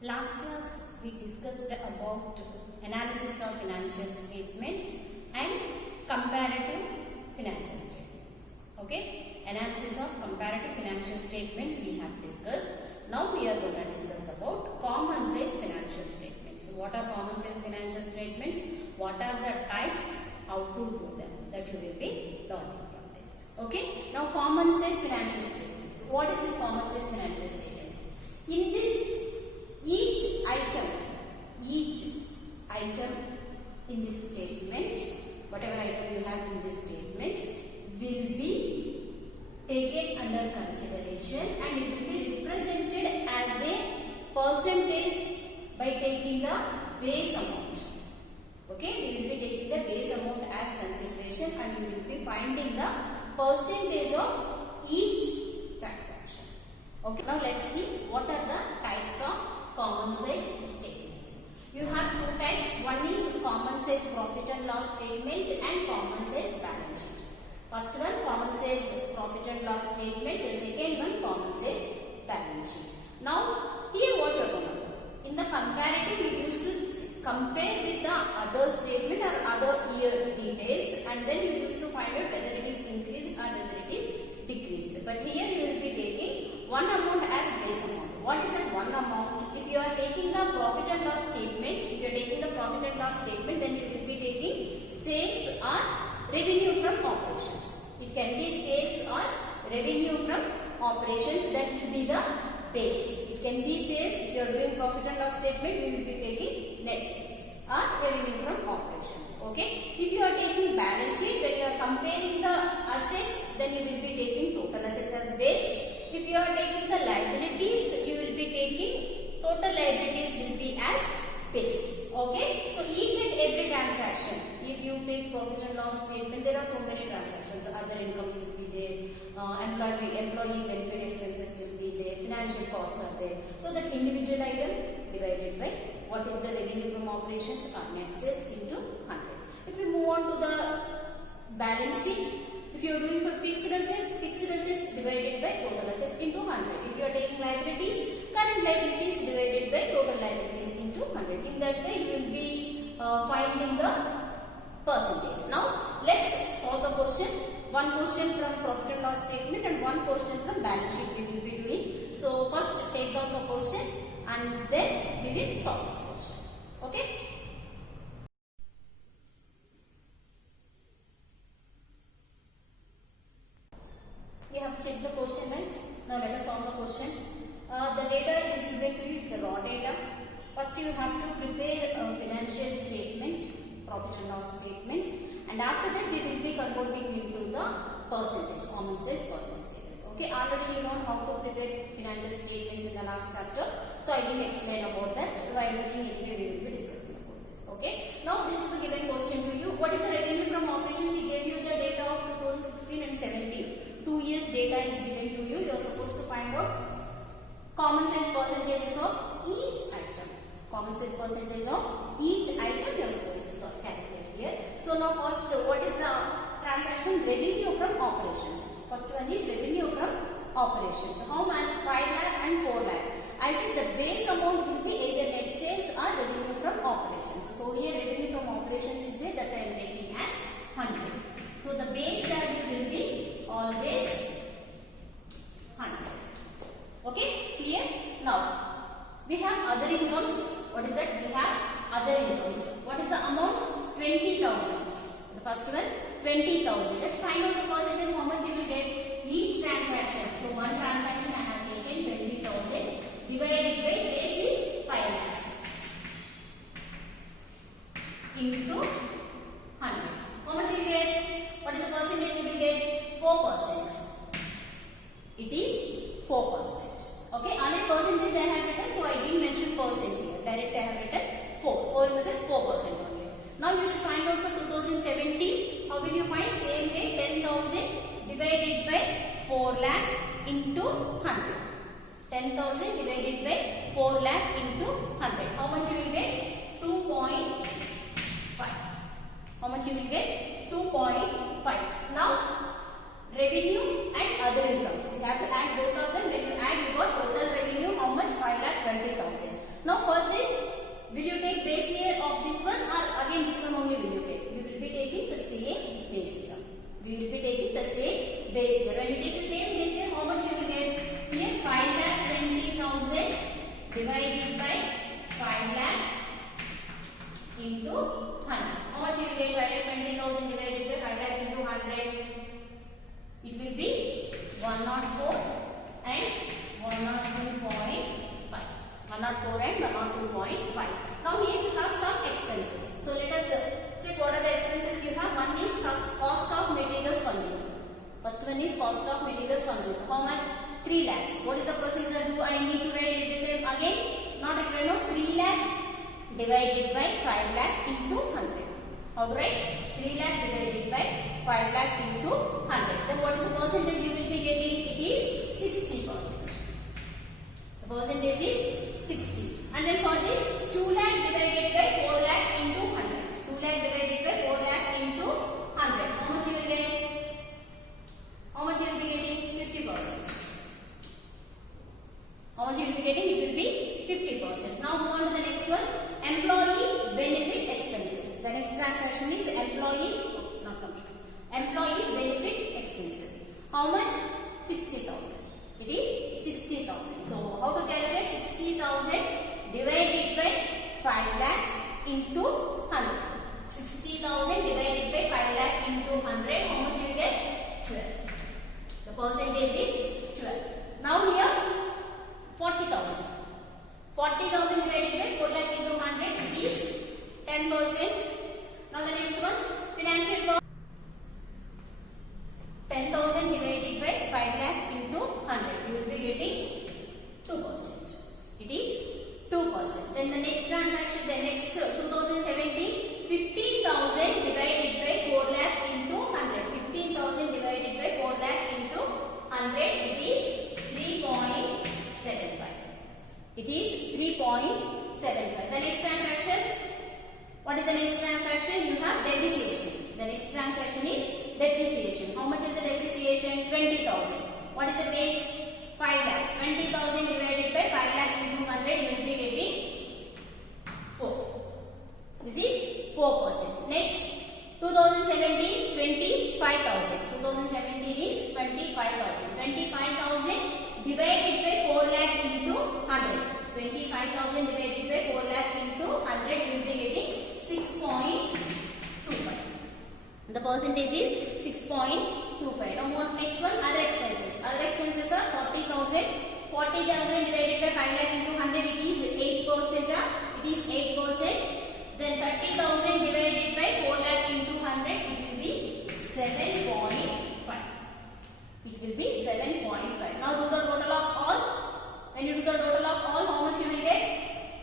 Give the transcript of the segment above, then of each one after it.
Last class we discussed about analysis of financial statements and comparative financial statements. Okay, analysis of comparative financial statements we have discussed. Now we are going to discuss about common size financial statements. What are common size financial statements? What are the types? How to do them? That you will be learning from this. Okay, now common size financial statements. What is this common size financial statements? In this each item in this statement, whatever item you have in this statement will be taken under consideration and it will be represented as a percentage by taking the base amount. Okay, we will be taking the base amount as consideration and we will be finding the percentage of each transaction. Okay, now let's see what are the types of common size statements. You have two types. One is common size profit and loss statement and common size balance sheet. First one common size profit and loss statement. The second one common size balance sheet. Now here what you are going to do? In the comparative we used to compare with the other statement or other year details and then you used to find out whether it is increased or whether it is decreased. But here you will be taking one amount as base amount. What is that one amount? If you are taking the profit and loss statement, then you will be taking sales or revenue from operations. It can be sales or revenue from operations, that will be the base. It can be sales. If you are doing profit and loss statement, we will be taking net sales or revenue from operations. Okay. If you are taking balance sheet, when you are comparing the assets, then you will be taking total assets as base. If you are taking the liabilities, you will be taking total liabilities will be as base. Okay. So each and every transaction, if you take profit and loss statement, there are so many transactions. Other incomes will be there, employee benefit expenses will be there, financial costs are there. So that individual item divided by what is the revenue from operations or net sales into 100. If we move on to the balance sheet, if you are doing for fixed assets divided by total assets into 100. If you are taking liabilities, current liabilities divided by total liabilities into 100. In that way, you will be finding the percentage. Now, let's solve the question. One question from profit and loss statement and one question from balance sheet we will be doing. So, first take out the question and then we will solve this question. Okay? We have checked the question, right? Now let us solve the question. The data is given to you, it's a raw data. First you have to prepare a financial statement, profit and loss statement, and after that we will be converting into the percentage, common size percentages. Okay, already you know how to prepare financial statements in the last chapter, so I didn't explain about that. While doing anyway, we will be discussing about this. Okay, now this is the given question to you. What is the revenue from operations? He gave you the data of 2016 and 17. 2 years data is given to you. You are supposed to find out common size percentages of each item. Common size percentage of each item you are supposed to calculate here. So now first, what is the transaction? Revenue from operations. First one is revenue from operations. How much? 5 lakh and 4 lakh. I said the base amount will be either net sales or revenue from operations. So here revenue from operations is there, that I am taking as 100. So the base value will be always 100. Okay, clear? Now we have other incomes. What is that? We have other incomes. What is the amount? 20,000. The first one, 20,000. Let's find out the percentage. How much you will get each transaction. So one transaction I have taken 20,000 divided by base is 5 lakhs into 100. How much you will get? What is the percentage you will get? 4%. It is 4%. Okay, 100% I have written, so I didn't mention percent here. Directly I have written 4. 4 is 4% only. Now you should find out for 2017. How will you find? Same way, 10,000 divided by 4 lakh into 100. 10,000 divided by 4 lakh into 100. How much you will get? 2.5. How much you will get? 2.5. Now, revenue and other incomes. We have to add both of them. When you add, you got total revenue how much? 5,20,000. Now base year. When you take the same base year, how much you will get? Here 5,20,000 divided by 5 lakh into 100. How much you will get? 5,20,000 divided by 5 lakh into 100. It will be 104 and 102.5. 104 and 102.5. Now here you have some expenses. So let us check what are the expenses you have. One is cost of materials consumed. First one is cost of materials consumed. How much? 3 lakhs. What is the procedure? Do I need to write everything again? Not required. No. 3 lakh divided by 5 lakh into 100. How to write? 3 lakh divided by 5 lakh into 100. Then what is the percentage you will be getting? It is 60%. The percentage is 60. And then for this, 2 lakh divided by 4 lakh into 100. 2 lakh divided by 4 lakh into 100. How much you will get? How much you will be getting? 50%. How much you will be getting? It will be 50%. Now move on to the next one. Employee benefit expenses. The next transaction is employee benefit expenses. How much? 60,000. It is 60,000. So how to calculate? 60,000 divided by 5 lakh into 100. 60,000 divided by 5 lakh into 100. How much you will get? 12. The percentage is 12. Now here 40,000. 40,000 divided by 4 lakh into 100. It is 10%. Now the next one, financial cost. 10,000 divided by 5 lakh into 100. You will be getting 2%. It is 2%. Then the next transaction, the next 2017, 15,000 divided by 4 lakh into 100. 15,000 divided by 4 lakh into 100. It is 3.75. It is 3.75. The next transaction. What is the next transaction? You have depreciation. The next transaction is depreciation. How much is the depreciation? 20,000. What is the base? 5 lakh. 20,000 divided by 5 lakh into 100. You will be getting 4. This is 4%. Next, 2017, 25,000. 2017 is 25,000. 25,000 divided by 4 lakh into 100. 25,000 divided by 4 lakh into 100. You will be getting 6.25. The percentage is 6.25. Now move on to next one, other expenses. Other expenses are 40,000. 40,000 divided by 5 lakh into 100. It is 8%. It is 8%. Then 30,000 divided by 4 lakh into 100. It will be 7.5. It will be 7.5. Now do the total of all. When you do the total of all, how much you will get?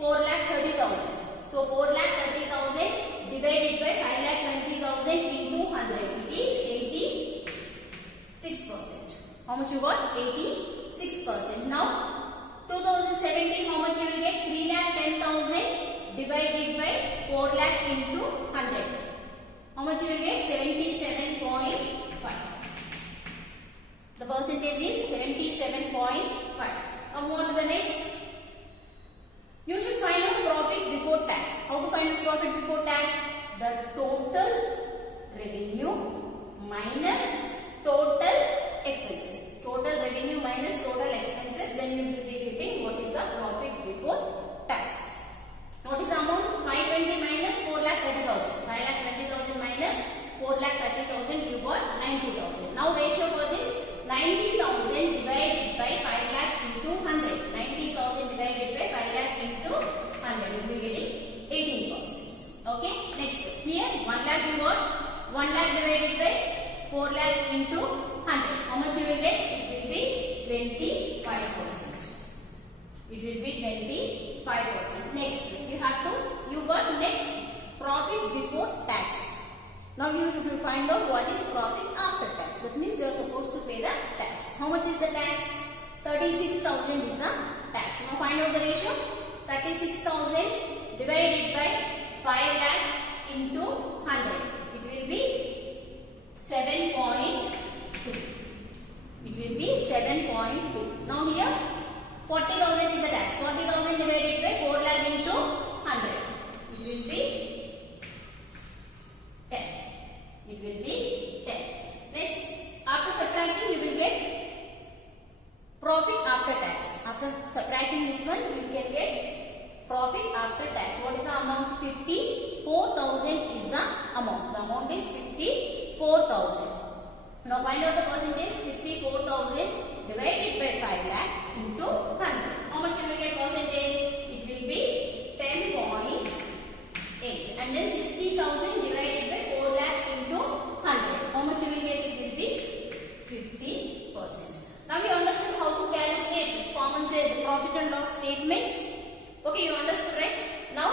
4,30,000. So 4,30,000 divided by 5,20,000 into 100. It is 86%. How much you got? 86%. Now 2017, how much you will get? 3,10,000 divided by 4 lakh into 100. How much you will get? 77.5. The percentage is 77.5. Now move on to the next. You should find out profit before tax. How to find out profit before tax? The total revenue minus total expenses. Total revenue minus total expenses. Then you will be getting what is the profit before tax. What is the amount? 520 minus 4,30,000. 5,20,000 minus 4,30,000. You got 90,000. Now ratio for this, 90,000 divided by 5 lakh into 100. 90,000 divided by 5 lakh into 100. You will be getting 18%. Okay. Next, here 1 lakh you got. 1 lakh divided by 4 lakh into 100. How much you will get? It will be 25%. It will be 25%. Next, you got net profit before tax. Now you should find out what is profit after tax. That means you are supposed to pay the tax. How much is the tax? 36,000 is the tax. Now find out the ratio. 36,000 divided by 5 lakh into 100. It will be 7.2. It will be 7.2. Now here 40,000 is the tax. 40,000 divided by 4 lakh into 100. It will be 10. It will be 10. Next, after subtracting, subtracting this one, you can get profit after tax. What is the amount? 54,000 is the amount. The amount is 54,000. Now find out the percentage. 54,000 divided by 5 lakh into 100. How much you will get percentage? It will be 10.8. And then 60,000 divided by 4 lakh into 100. How much you will get? It will be 50%. Now you understood how to calculate common sales profit and loss statement. Okay, you understood, right? Now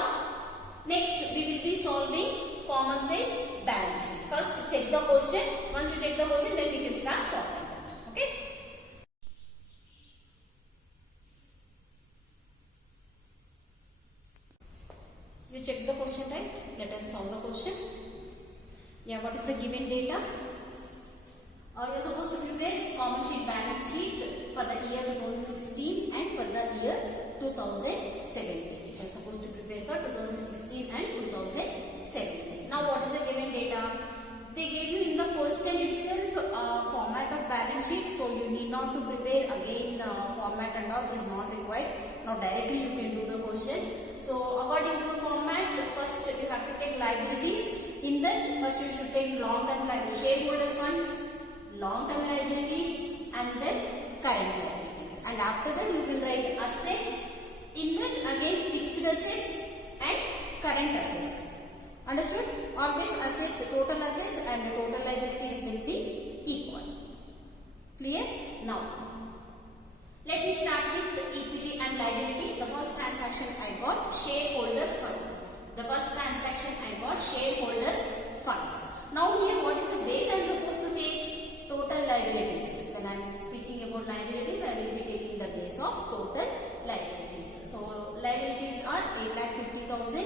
next we will be solving common sales balance sheet. First check the question. Once you check the question, then we can start solving that. Okay. You check the question, right? Let us solve the question. Yeah, what is the given data? You are supposed to prepare common sheet balance sheet for the year 2016 and for the year 2017. You are supposed to prepare for 2016 and 2017. Now what is the given data? They gave you in the question itself format of balance sheet, so you need not to prepare again format and all is not required. Now directly you can do the question. So according to the format, first you have to take liabilities. In that, first you should take long-term liabilities, shareholders funds, long-term liabilities, and then current liabilities. And after that you will write assets. In that again fixed assets and current assets. Understood? Always assets, total assets and total liabilities will be equal. Clear? Now, let me start with the equity and liability. The first transaction I got shareholders funds. The first transaction I got shareholders funds. Now here what is the base I am supposed to take? Total liabilities. When I am speaking about liabilities, I will be taking the base of total liabilities. So liabilities are 8,50,000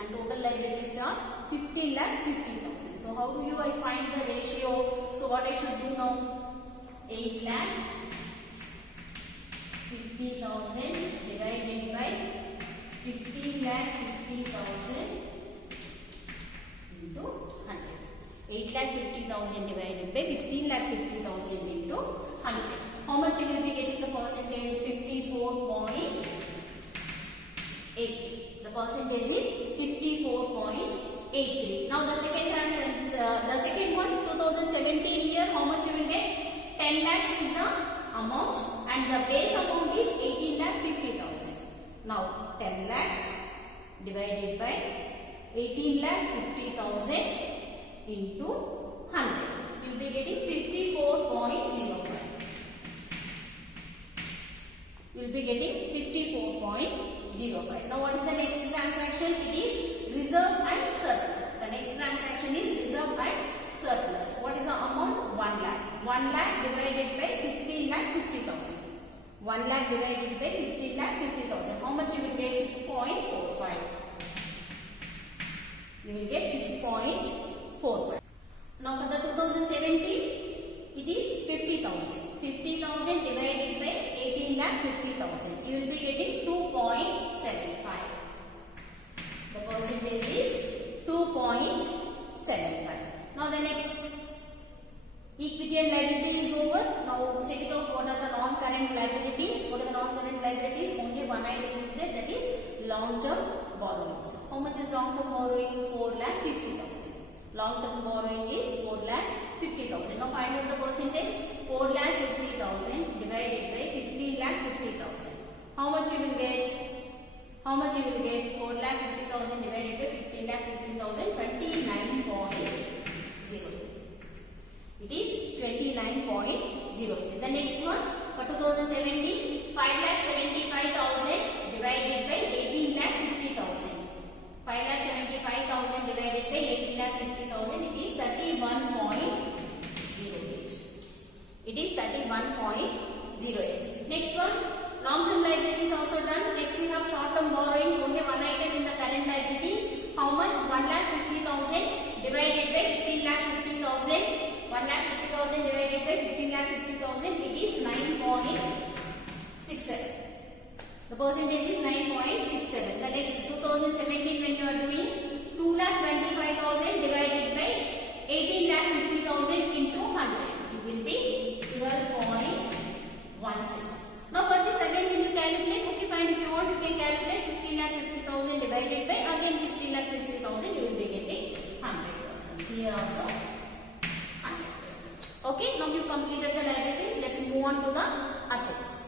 and total liabilities are 15,50,000. So how do I find the ratio? So what I should do now? 8,50,000 divided by 15,50,000 into 100. 8,50,000 divided by 15,50,000 into 100. How much you will be getting the percentage? 54.8. The percentage is 54.83. Now the second one 2017 year, how much you will get? 10 lakhs is the amount and the base amount is 18,50,000. Now 10 lakhs divided by 18,50,000 into 100. You will be getting 54.05. You will be getting 54.05. Now what is the next transaction? It is reserve and surplus. The next transaction is reserve and surplus. What is the amount? 1 lakh. 1 lakh divided by 15,50,000. 1 lakh divided by 15,50,000. How much you will get? 6.45. You will get 6.45. Now for the 2017, it is 50,000. 50,000 divided by 18,50,000. You will be getting 2.75. The percentage is 2.75. Now the next equity and liability is over. Now check it out. What are the non-current liabilities? What are the non-current liabilities? Only one item is there, that is long-term borrowings. How much is long-term borrowing? 4,50,000. Long-term borrowing is 4,50,000. Now find out the percentage. 4,50,000 divided by 15,50,000. How much you will get? How much you will get? 4,50,000 divided by 15,50,000. 29.0. It is 29.0. The next one for 2017, 5,75,000 divided by 18,50,000. 5,75,000 divided by 18,50,000. It is 31.08. It is 31.08. Next one, long-term liabilities also done. Next we have short-term borrowings. Only one item in the current liabilities. How much? 1,50,000 divided by 15,50,000. 1,50,000 divided by 15,50,000. It is 9.67. The percentage is 9.67. The next 2017 when you are doing 2,25,000 divided by 18,50,000 into 100. It will be 12.16. Now for this again we will calculate on to the assets.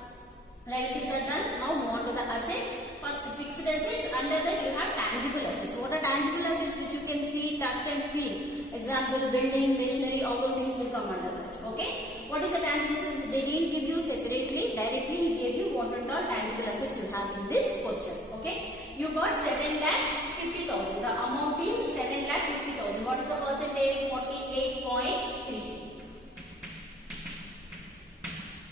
Liabilities are done. Now move on to the assets. First fixed assets. Under that you have tangible assets. What are tangible assets which you can see, touch and feel? Example, building, machinery, all those things will come under that. Okay. What is the tangible assets? They didn't give you separately. Directly he gave you what and all tangible assets you have in this question. Okay. You got 7,50,000. The amount is 7,50,000. What is the percentage? 48.3.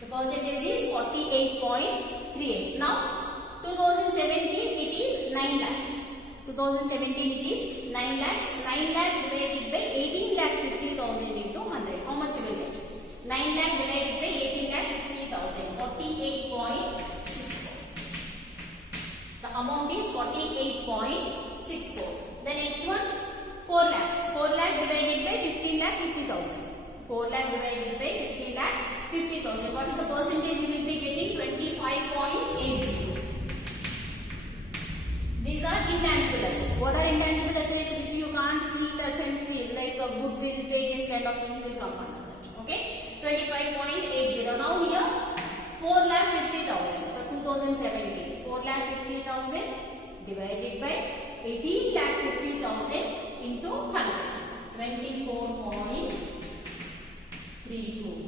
The percentage is 48.38. Now 2017 it is 9 lakhs. 2017 it is 9 lakhs. 9 lakh divided by 18,50,000 into 100. How much you will get? 9 lakh divided by 18,50,000. 48.64. The amount is 48.64. The next one 4 lakh. 4 lakh divided by 15,50,000. 4 lakh divided by 15,50,000. What is the percentage you will be getting? 25.80. These are intangible assets. What are intangible assets which you can't see, touch and feel? Like goodwill, patents, kind of things will come under that. Okay? 25.80. Now here 4,50,000 for 2017. 4,50,000 divided by 18,50,000 into 100. 24.32.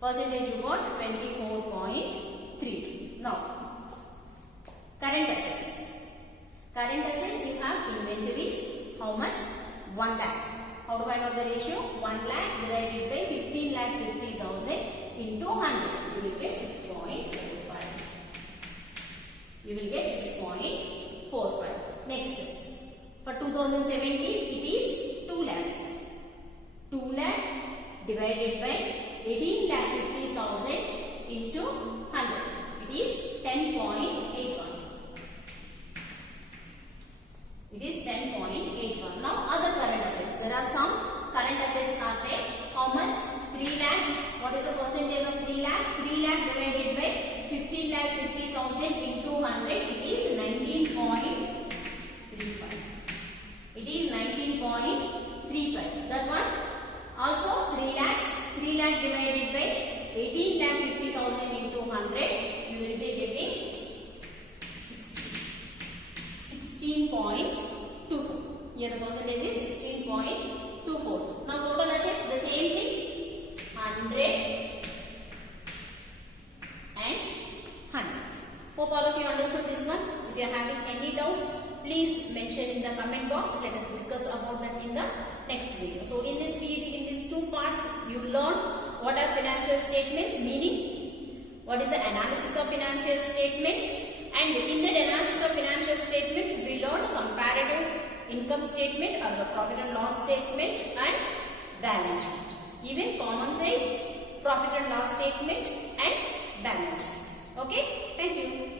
Percentage you got 24.32. Now, current assets. Current assets we have inventories. How much? 1 lakh. How to find out the ratio? 1 lakh divided by 15,50,000 into 100. You will get 6.45. You will get 6.45. Next, for 2017 it is 2 lakhs. 2 lakh divided by 18,50,000 into 100. It is 10.81. It is 10.81. Now other current assets. There are some current assets are there. How much? 3 lakhs. What is the percentage of 3 lakhs? 3 lakh divided by 15,50,000 into 100. It is 19.35. It is 19.35. That one. Also 3 lakhs. 3 lakh divided by 18,50,000 into 100. You will be getting 16.24. Here the percentage is 16.24. Now total assets the same thing. 100 and 100. Hope all of you understood this one. If you are having any doubts, please mention in the comment box. Let us discuss about that in the next video. So in this video, in these two parts, you learn what are financial statements, meaning what is the analysis of financial statements, and in the analysis of financial statements, we learn comparative income statement or the profit and loss statement and balance sheet. Even common size profit and loss statement and balance sheet. Okay, thank you.